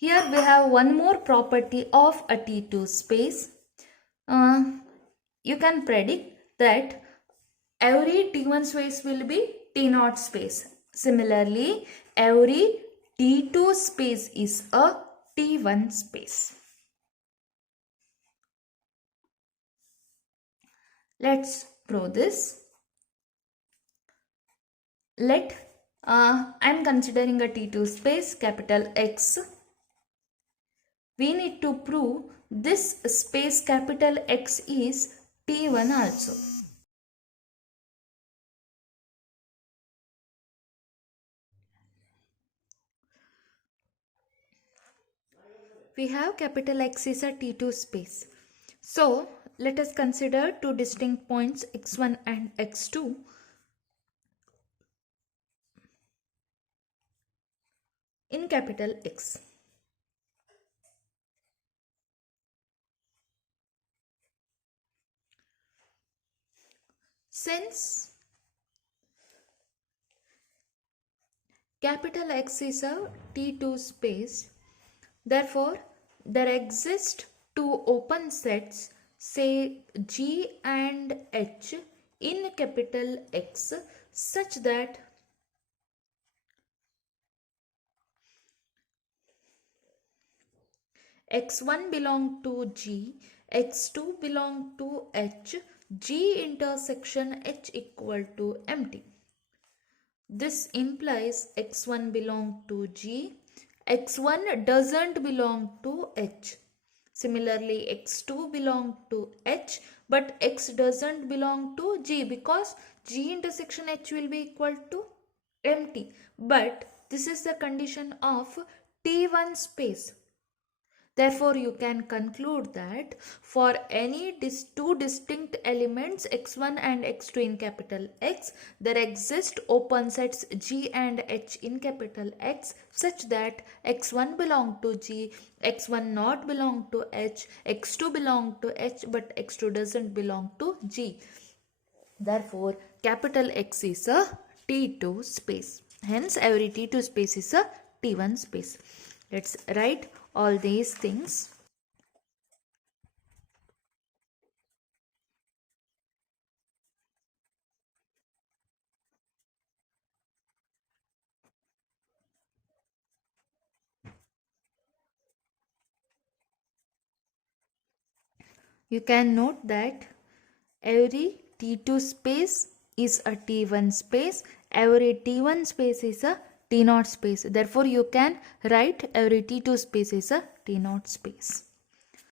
Here we have one more property of a T2 space. Uh, you can predict that every T1 space will be T0 space. Similarly, every T2 space is a T1 space. Let's prove this. I'm considering a T2 space capital X. We need to prove this space capital X is T1 also. We have capital X is a T2 space. So let us consider two distinct points x1 and x2. In capital X. Since capital X is a T2 space, therefore there exist two open sets, say G and H, in capital X such that x1 belong to G, x2 belong to H, G intersection H equal to empty. This implies x1 belong to G, x1 doesn't belong to H. Similarly, x2 belong to H, but x doesn't belong to G because G intersection H will be equal to empty. But this is the condition of T1 space. Therefore, you can conclude that for any two distinct elements x1 and x2 in capital X, there exist open sets G and H in capital X such that x1 belong to G, x1 not belong to H, x2 belong to H but x2 doesn't belong to G. Therefore, capital X is a T2 space. Hence, every T2 space is a T1 space. Let's write all these things. You can note that every T2 space is a T1 space, every T1 space is a T0 space. Therefore, you can write every T2 space is a T0 space.